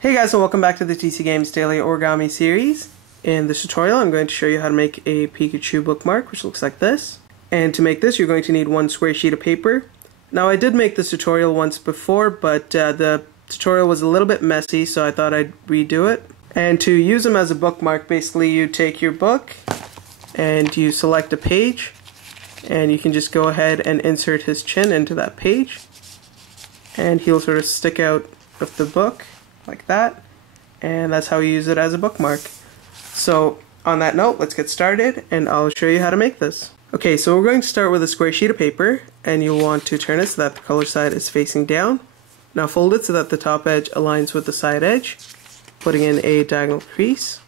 Hey guys, and welcome back to the TC Games Daily Origami series. In this tutorial I'm going to show you how to make a Pikachu bookmark, which looks like this. And to make this you're going to need one square sheet of paper. Now I did make this tutorial once before, but the tutorial was a little bit messy, so I thought I'd redo it. And to use them as a bookmark, basically you take your book and you select a page, and you can just go ahead and insert his chin into that page, and he'll sort of stick out of the book like that, and that's how you use it as a bookmark. So on that note, let's get started and I'll show you how to make this. Okay, so we're going to start with a square sheet of paper, and you'll want to turn it so that the color side is facing down. Now fold it so that the top edge aligns with the side edge, putting in a diagonal crease.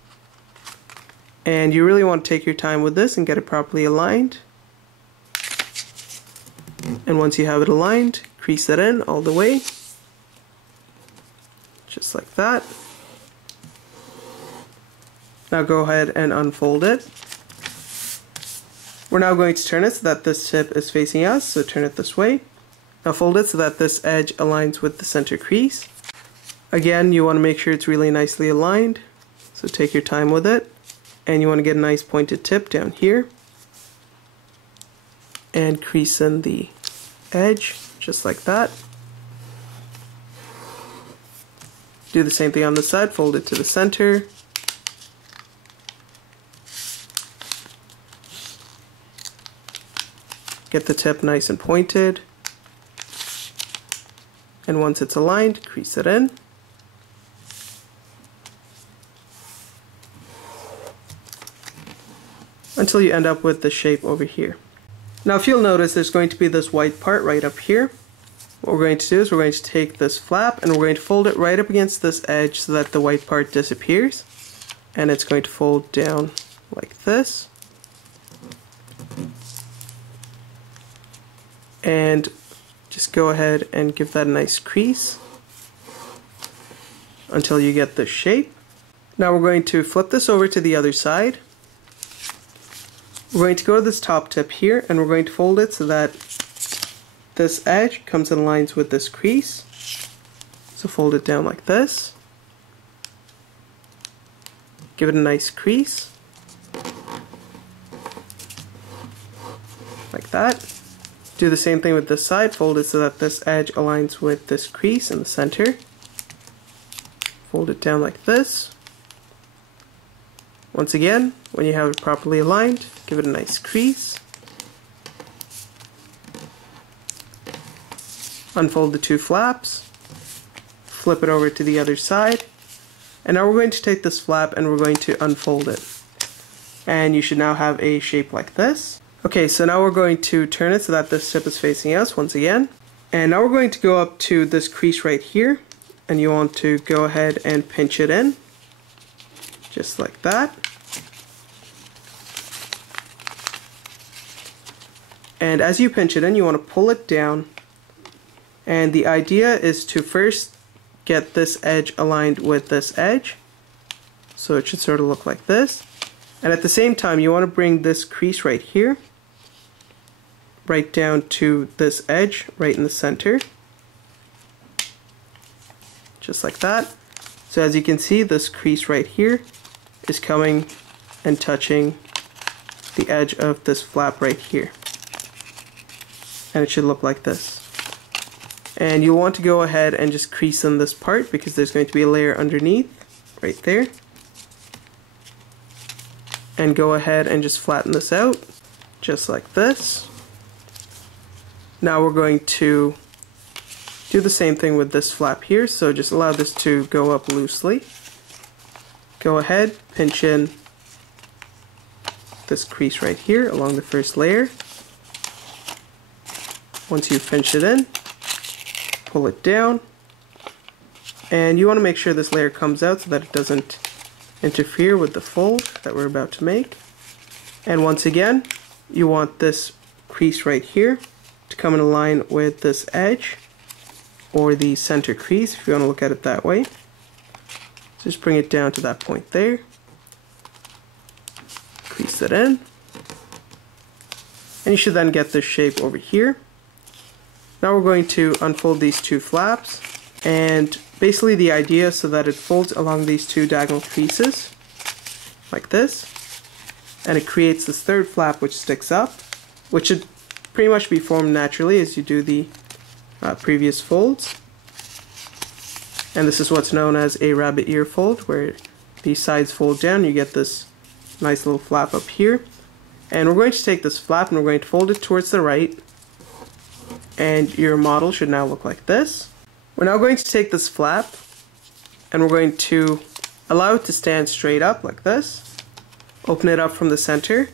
And you really want to take your time with this and get it properly aligned. And once you have it aligned, crease that in all the way, just like that. Now go ahead and unfold it. We're now going to turn it so that this tip is facing us, so turn it this way. Now fold it so that this edge aligns with the center crease. Again, you want to make sure it's really nicely aligned, so take your time with it. And you want to get a nice pointed tip down here. And crease in the edge, just like that. Do the same thing on the side, fold it to the center. Get the tip nice and pointed. And once it's aligned, crease it in. Until you end up with the shape over here. Now if you'll notice, there's going to be this white part right up here. What we're going to do is we're going to take this flap and we're going to fold it right up against this edge so that the white part disappears. And it's going to fold down like this. And just go ahead and give that a nice crease until you get this shape. Now we're going to flip this over to the other side. We're going to go to this top tip here and we're going to fold it so that this edge comes in lines with this crease. So fold it down like this. Give it a nice crease. Like that. Do the same thing with this side, fold it so that this edge aligns with this crease in the center. Fold it down like this. Once again, when you have it properly aligned, give it a nice crease. Unfold the two flaps, flip it over to the other side, and now we're going to take this flap and we're going to unfold it. And you should now have a shape like this. Okay, so now we're going to turn it so that this tip is facing us once again. And now we're going to go up to this crease right here, and you want to go ahead and pinch it in, just like that. And as you pinch it in, you want to pull it down. And the idea is to first get this edge aligned with this edge. So it should sort of look like this. And at the same time, you want to bring this crease right here right down to this edge right in the center. Just like that. So as you can see, this crease right here is coming and touching the edge of this flap right here. And it should look like this. And you'll want to go ahead and just crease in this part because there's going to be a layer underneath right there. And go ahead and just flatten this out just like this. Now we're going to do the same thing with this flap here, so just allow this to go up loosely. Go ahead, pinch in this crease right here along the first layer. Once you've pinched it in, pull it down, and you want to make sure this layer comes out so that it doesn't interfere with the fold that we're about to make. And once again, you want this crease right here to come in line with this edge, or the center crease if you want to look at it that way. So just bring it down to that point there, crease it in, and you should then get this shape over here. Now we're going to unfold these two flaps And basically the idea is so that it folds along these two diagonal creases, like this, and it creates this third flap which sticks up, which should pretty much be formed naturally as you do the previous folds. And this is what's known as a rabbit ear fold, where the sides fold down, you get this nice little flap up here. And we're going to take this flap and we're going to fold it towards the right, and your model should now look like this. We're now going to take this flap and we're going to allow it to stand straight up like this. Open it up from the center,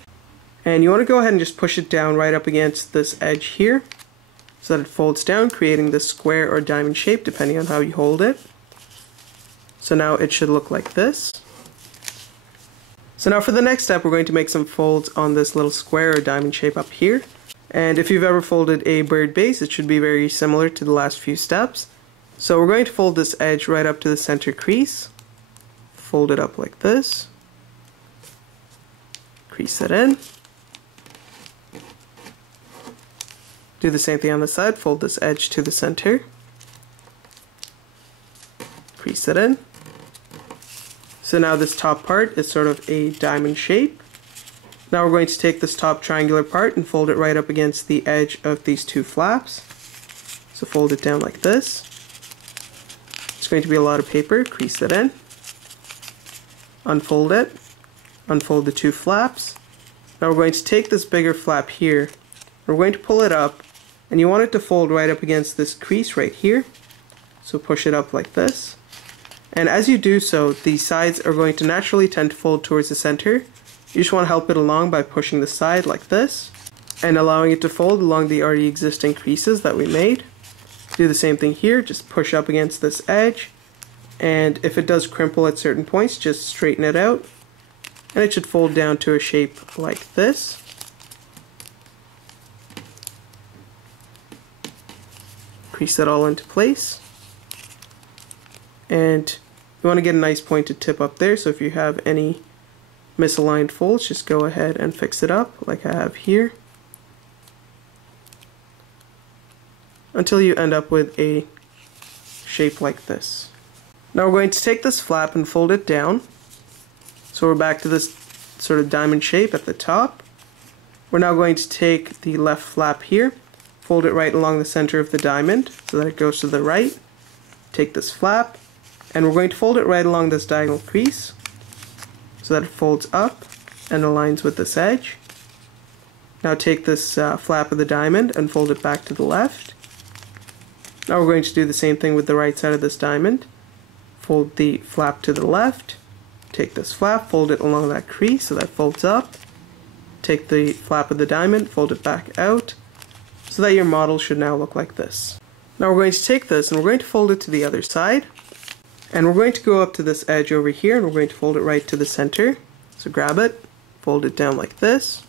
and you want to go ahead and just push it down right up against this edge here so that it folds down, creating this square or diamond shape depending on how you hold it. So now it should look like this. So now for the next step, we're going to make some folds on this little square or diamond shape up here. And if you've ever folded a bird base, it should be very similar to the last few steps. So we're going to fold this edge right up to the center crease, fold it up like this, crease it in, do the same thing on the side, fold this edge to the center, crease it in. So now this top part is sort of a diamond shape. Now we're going to take this top triangular part and fold it right up against the edge of these two flaps. So fold it down like this. It's going to be a lot of paper, crease it in, unfold it, unfold the two flaps. Now we're going to take this bigger flap here, we're going to pull it up, and you want it to fold right up against this crease right here. So push it up like this. And as you do so, the sides are going to naturally tend to fold towards the center. You just want to help it along by pushing the side like this, and allowing it to fold along the already existing creases that we made. Do the same thing here, just push up against this edge, and if it does crimple at certain points, just straighten it out, and it should fold down to a shape like this. Crease that all into place, and you want to get a nice pointed tip up there, so if you have any misaligned folds, just go ahead and fix it up like I have here, until you end up with a shape like this. Now we're going to take this flap and fold it down. So we're back to this sort of diamond shape at the top. We're now going to take the left flap here, fold it right along the center of the diamond so that it goes to the right. Take this flap, and we're going to fold it right along this diagonal crease so that it folds up and aligns with this edge. Now take this flap of the diamond and fold it back to the left. Now we're going to do the same thing with the right side of this diamond. Fold the flap to the left, take this flap, fold it along that crease so that it folds up, take the flap of the diamond, fold it back out, so that your model should now look like this. Now we're going to take this and we're going to fold it to the other side, and we're going to go up to this edge over here and we're going to fold it right to the center. So grab it, fold it down like this,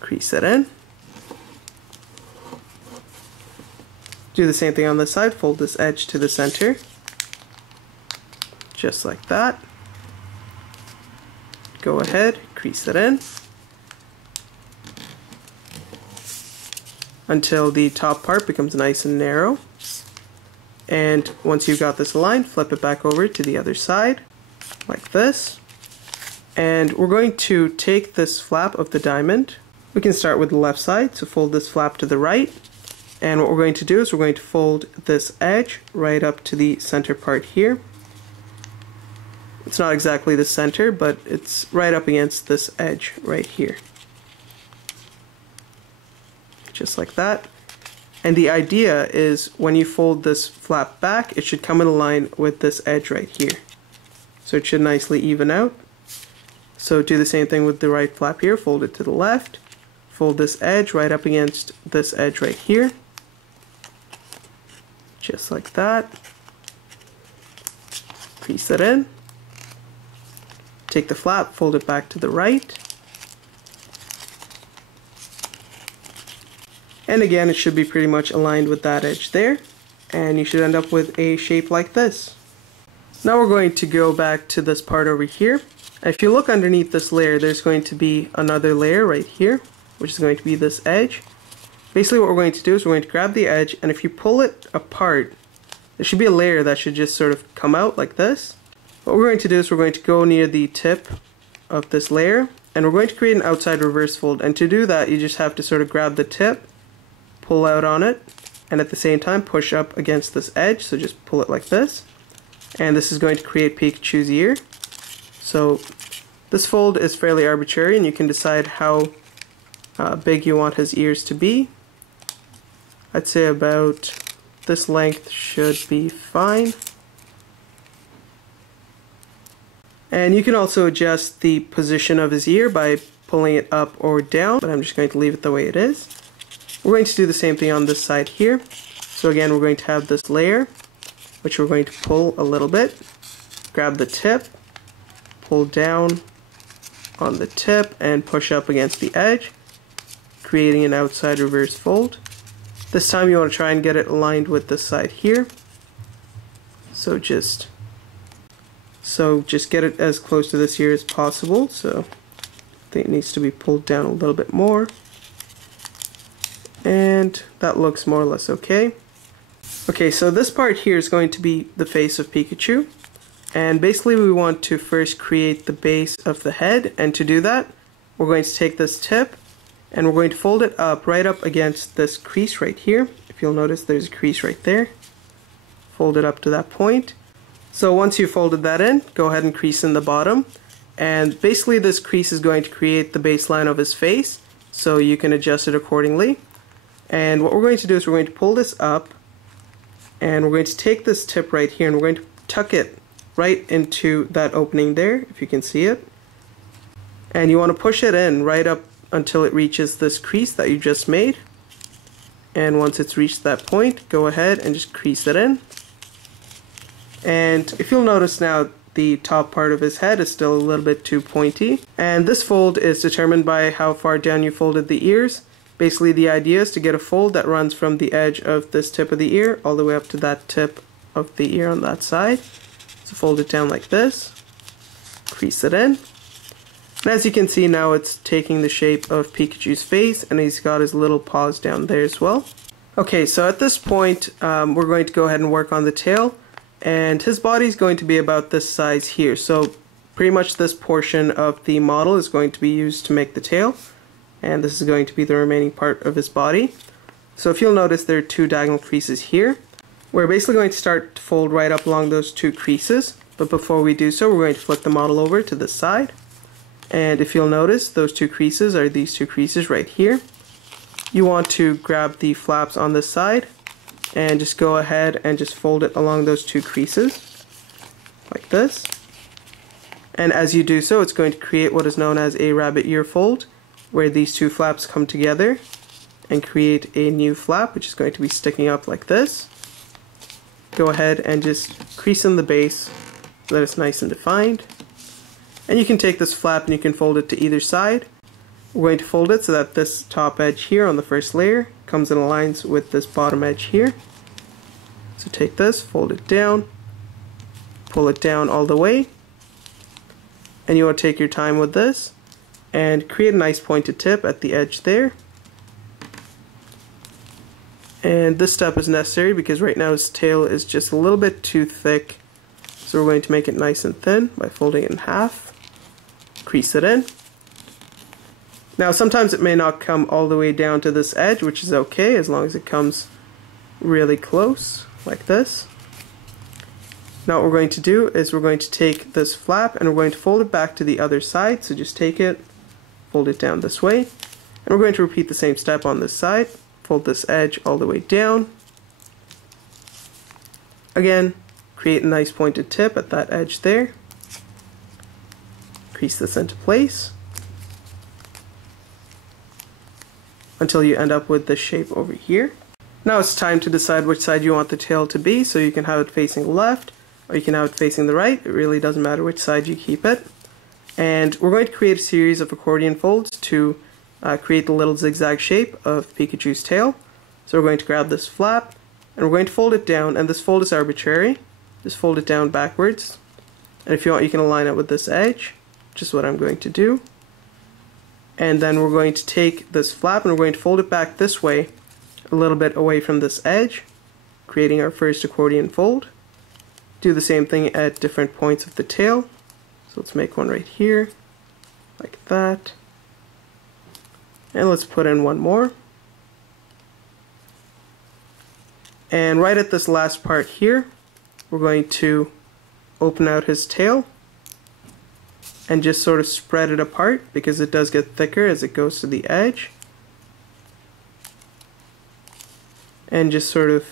crease it in. Do the same thing on this side, fold this edge to the center, just like that. Go ahead, crease it in until the top part becomes nice and narrow. And once you've got this aligned, flip it back over to the other side, like this. And we're going to take this flap of the diamond. We can start with the left side, so fold this flap to the right. And what we're going to do is we're going to fold this edge right up to the center part here. It's not exactly the center, but it's right up against this edge right here. Just like that. And the idea is when you fold this flap back, it should come in line with this edge right here. So it should nicely even out. So do the same thing with the right flap here, fold it to the left, fold this edge right up against this edge right here. Just like that. Crease it in. Take the flap, fold it back to the right. And again, it should be pretty much aligned with that edge there. And you should end up with a shape like this. Now we're going to go back to this part over here. If you look underneath this layer, there's going to be another layer right here, which is going to be this edge. Basically what we're going to do is we're going to grab the edge, and if you pull it apart, there should be a layer that should just sort of come out like this. What we're going to do is we're going to go near the tip of this layer, and we're going to create an outside reverse fold. And to do that, you just have to sort of grab the tip, pull out on it, and at the same time push up against this edge. So just pull it like this, and this is going to create Pikachu's ear. So this fold is fairly arbitrary, and you can decide how big you want his ears to be. I'd say about this length should be fine. And you can also adjust the position of his ear by pulling it up or down, but I'm just going to leave it the way it is. We're going to do the same thing on this side here. So again, we're going to have this layer, which we're going to pull a little bit, grab the tip, pull down on the tip, and push up against the edge, creating an outside reverse fold. This time you want to try and get it aligned with this side here. So just get it as close to this here as possible. So I think it needs to be pulled down a little bit more. And that looks more or less okay. Okay, so this part here is going to be the face of Pikachu. And basically we want to first create the base of the head, and to do that, we're going to take this tip and we're going to fold it up right up against this crease right here. If you'll notice, there's a crease right there. Fold it up to that point. So once you've folded that in, go ahead and crease in the bottom. And basically this crease is going to create the baseline of his face, so you can adjust it accordingly. And what we're going to do is we're going to pull this up, and we're going to take this tip right here and we're going to tuck it right into that opening there, if you can see it. And you want to push it in right up until it reaches this crease that you just made. And once it's reached that point, go ahead and just crease it in. And if you'll notice now, the top part of his head is still a little bit too pointy. And this fold is determined by how far down you folded the ears. Basically the idea is to get a fold that runs from the edge of this tip of the ear all the way up to that tip of the ear on that side. So fold it down like this, crease it in. And as you can see now, it's taking the shape of Pikachu's face, and he's got his little paws down there as well. Okay, so at this point, we're going to go ahead and work on the tail, and his body is going to be about this size here. So pretty much this portion of the model is going to be used to make the tail, and this is going to be the remaining part of his body. So if you'll notice, there are two diagonal creases here. We're basically going to start to fold right up along those two creases, but before we do so, we're going to flip the model over to this side. And if you'll notice, those two creases are these two creases right here. You want to grab the flaps on this side and just go ahead and just fold it along those two creases like this. And as you do so, it's going to create what is known as a rabbit ear fold, where these two flaps come together and create a new flap, which is going to be sticking up like this. Go ahead and just crease in the base so that it's nice and defined. And you can take this flap and you can fold it to either side. We're going to fold it so that this top edge here on the first layer comes and aligns with this bottom edge here. So take this, fold it down, pull it down all the way, and you want to take your time with this and create a nice pointed tip at the edge there. And this step is necessary because right now his tail is just a little bit too thick, so we're going to make it nice and thin by folding it in half. Crease it in. Now sometimes it may not come all the way down to this edge, which is okay as long as it comes really close like this. Now what we're going to do is we're going to take this flap and we're going to fold it back to the other side. So just take it, fold it down this way, and we're going to repeat the same step on this side. Fold this edge all the way down. Again, create a nice pointed tip at that edge there. Crease this into place until you end up with this shape over here. Now it's time to decide which side you want the tail to be, so you can have it facing left or you can have it facing the right. It really doesn't matter which side you keep it. And we're going to create a series of accordion folds to create the little zigzag shape of Pikachu's tail. So we're going to grab this flap and we're going to fold it down, and this fold is arbitrary. Just fold it down backwards, and if you want you can align it with this edge, which is what I'm going to do. And then we're going to take this flap and we're going to fold it back this way, a little bit away from this edge. creating our first accordion fold. Do the same thing at different points of the tail. So let's make one right here, like that. And let's put in one more. And right at this last part here, we're going to open out his tail and just sort of spread it apart because it does get thicker as it goes to the edge. And just sort of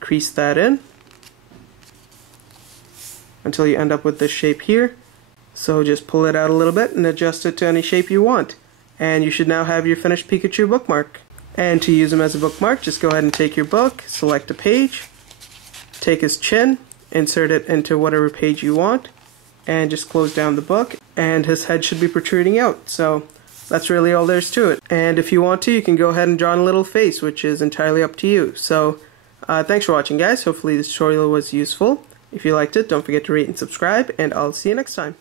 crease that in until you end up with this shape here. So just pull it out a little bit and adjust it to any shape you want. And you should now have your finished Pikachu bookmark. And to use him as a bookmark, just go ahead and take your book, select a page, take his chin, insert it into whatever page you want, and just close down the book, and his head should be protruding out. So that's really all there's to it. And if you want to, you can go ahead and draw a little face, which is entirely up to you. So thanks for watching, guys. Hopefully this tutorial was useful. If you liked it, don't forget to rate and subscribe, and I'll see you next time.